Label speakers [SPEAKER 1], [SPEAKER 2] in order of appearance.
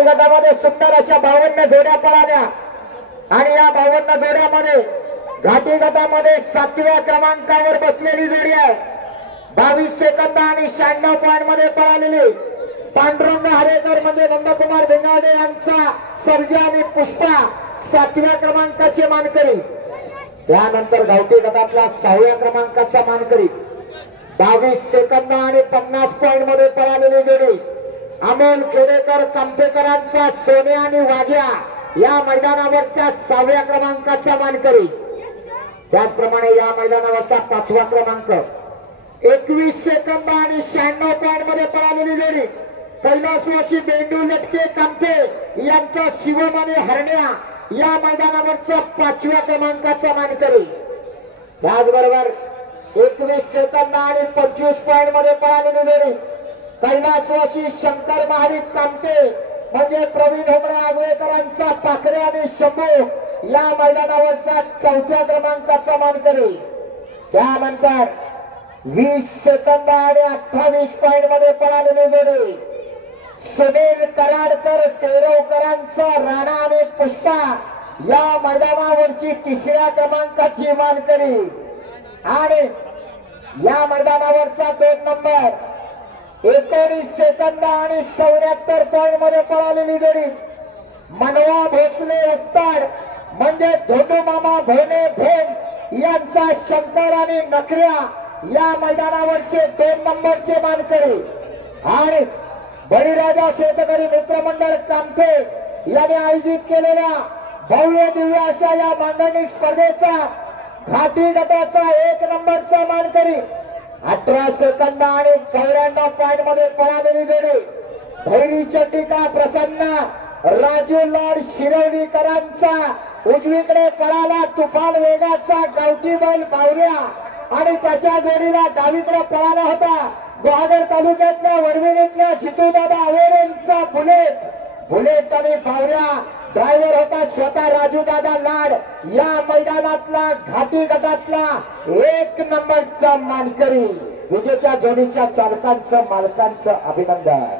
[SPEAKER 1] घाटी गटामध्ये सुंदर अशा बावन्न जोड्या पळाल्या. आणि या बावन्न जोड्यामध्ये घाटी गटामध्ये सातव्या क्रमांकावर बसलेली जोडी आहे. बावीस सेकंद आणि शहाण्णव पॉईंटमध्ये पळालेली पांडुरंग हरेकर म्हणजे नंदकुमार बेंगाडे यांचा सर्जा आणि पुष्पा सातव्या क्रमांकाचे मानकरी. त्यानंतर गावठी गटातला सहाव्या क्रमांकाचा मानकरी. बावीस सेकंद आणि पन्नास पॉईंटमध्ये पळालेली जोडी. अमोल खेडेकर कामतेकरांचा सोने आणि वाघ्या या मैदानावरच्या सहाव्या क्रमांकाचा मानकरी. त्याचप्रमाणे या मैदानावरचा पाचवा क्रमांक. एकवीस सेकंद आणि शहाण्णव पॉईंटमध्ये पळालेली जोडी. कैलासवासी बेंडू लटके कांते यांचा शिवम आणि हरण्या या मैदानावरचा पाचव्या क्रमांकाचा मानकरी. त्याचबरोबर एकवीस सेकंद आणि पंचवीस पॉईंटमध्ये पळालेली जोडी. कैलासवासी शंकर महाडिक कामते म्हणजे प्रवीण होमणे आगवेकरांचा पाखरे आणि शंभू या मैदानावरचा चौथ्या क्रमांकाचा मानकरी. त्यानंतर वीस सेकंद आणि अठ्ठावीस पॉईंटमध्ये पळालेली जोडी. सुनील कराडकर तेरवकरांचा राणा आणि पुष्पा या मैदानावरची तिसऱ्या क्रमांकाची मानकरी. आणि या मैदानावरचा दोन नंबर एकोणीस सेकंद आणि चौऱ्याहत्तर पॉईंटमध्ये पळालेली जोडी. मनवा भोसले उत्तर. म्हणजे धोंडू मामा भोने भोम यांचा शंकर आणि नखऱ्या या मैदानावरचे दोन नंबरचे मानकरी. आणि बळीराजा शेतकरी मित्रमंडळ कामथे यांनी आयोजित केलेल्या भव्य दिव्य अशा या मांडणी स्पर्धेचा घाटी गटाचा एक नंबरचा मानकरी. अठरा सेकंद आणि चौऱ्याण्णव पॉईंटमध्ये पळालेली जोडी. भैरीच्या टीका प्रसन्न. राजू लाड शिरवणीकरांचा. उजवीकडे पळाला तुफान वेगाचा गावठी बैल बावऱ्या. आणि त्याच्या जोडीला डावीकडे पळाला होता. गुहागर तालुक्यातल्या वडविणीतल्या जितूदादा आवेरेंचा बुलेट. बुलेट आणि बावऱ्या. ड्रायव्हर होता स्वतः राजू दादा लाड. या मैदानातला घाटी गटातला एक नंबरचा मानकरी विजेत्या जोडीच्या चालकांचं मालकांचं अभिनंदन.